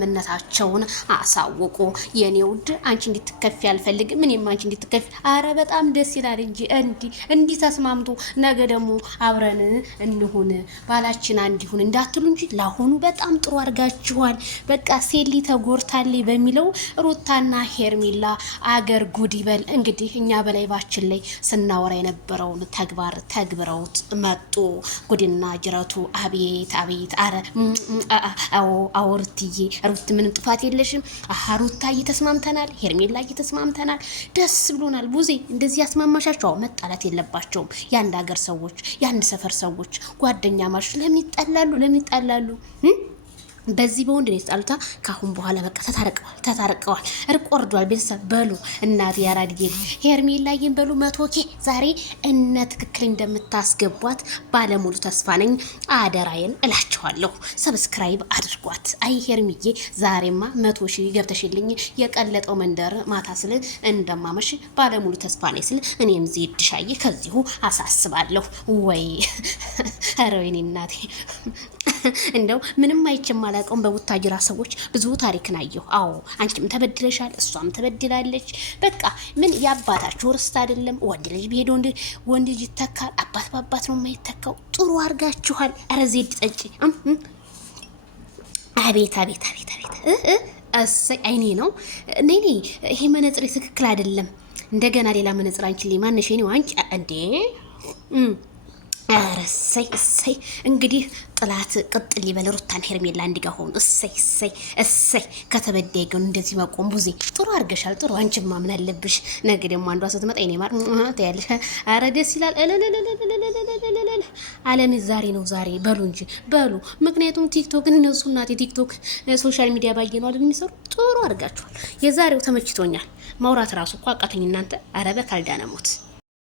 ምነታቸውን አሳውቁ። የኔ ውድ አንቺ እንድትከፊ አልፈልግም። ምንም አንቺ እንድትከፊ አረ በጣም ደስ ይላል እንጂ እንዲ ተስማምቶ ነገ ደግሞ አብረን እንሁን ባላችን አንድ ይሁን እንዳትሉ እንጂ ላሁኑ በጣም ጥሩ አድርጋችኋል። በቃ ሴሊ ተጎርታለች በሚለው ሩታና ሄርሜላ አገር ጉድ ይበል። እንግዲህ እኛ በላይ ባችን ላይ ስናወራ የነበረውን ተግባር ተግብረውት መጡ። ጉድና ጅረቱ አቤት አቤት። አረ አውርትዬ ሩት ምንም ጥፋት የለሽም። ሩታ እየተስማምተናል፣ ሄርሜላ እየተስማምተናል። ደስ ብሎናል። ቡዜ እንደዚህ ያስማማሻቸው መጣላት የለባቸውም። የአንድ ሀገር ሰዎች፣ የአንድ ሰፈር ሰዎች ጓደኛ ማሽ ለምን ይጣላሉ? በዚህ በወንድ ነው ጣልታ። ካሁን በኋላ በቃ ተታረቀዋል። እርቅ ወርዷል። ቤተሰብ በሉ እናት ያራድዬ ሄርሜላዬን በሉ 100K ዛሬ እነ ትክክል እንደምታስገቧት ባለሙሉ ተስፋ ነኝ። አደራዬን እላችኋለሁ። ሰብስክራይብ አድርጓት። አይ ሄርሚዬ ዛሬማ 100,000 ገብተሽልኝ የቀለጠው መንደር ማታ ስል እንደማመሽ ባለሙሉ ተስፋ ነኝ ስል እኔም ዜድሻዬ ከዚሁ አሳስባለሁ። ወይ ኧረ ወይኔ እናቴ እንደው ምንም አይችም አላውቀውም። በቡታጅራ ሰዎች ብዙ ታሪክን አየሁ። አዎ አንቺም ተበድለሻል፣ እሷም ተበድላለች። በቃ ምን ያባታችሁ ርስት አይደለም። ወንድ ልጅ ቢሄድ ወንድ ልጅ ይተካል። አባት በአባት ነው የማይተካው። ጥሩ አድርጋችኋል። ኧረ ዜድ ጠጪ። አቤት አቤት አቤት አቤት። እሰይ አይኔ ነው ነኔ። ይሄ መነጽሬ ትክክል አይደለም። እንደገና ሌላ መነጽር አንቺ ላይ ማነሽ? እኔ አንቺ እንዴ እሰይ እንግዲህ ጥላት ቅጥል ይበል። ሩታን ሄርሜላ እንዲጋ ሆኑ። እሰይ ከተበዳይ ግን እንደዚህ መቆም ቡዜ ጥሩ አድርገሻል። ጥሩ አንቺም ማምን አለብሽ። ነገ ደግሞ አንዷ ስትመጣ እኔ ማር ታያለሽ። ኧረ ደስ ይላል። ዓለም ዛሬ ነው ዛሬ በሉ እንጂ በሉ። ምክንያቱም ቲክቶክ እነሱ እናቴ ቲክቶክ ሶሻል ሚዲያ ባየነው አይደል የሚሰሩ። ጥሩ አድርጋችኋል። የዛሬው ተመችቶኛል። ማውራት ራሱ እኮ አቃተኝ እናንተ። ኧረ በካልዳነ ሞት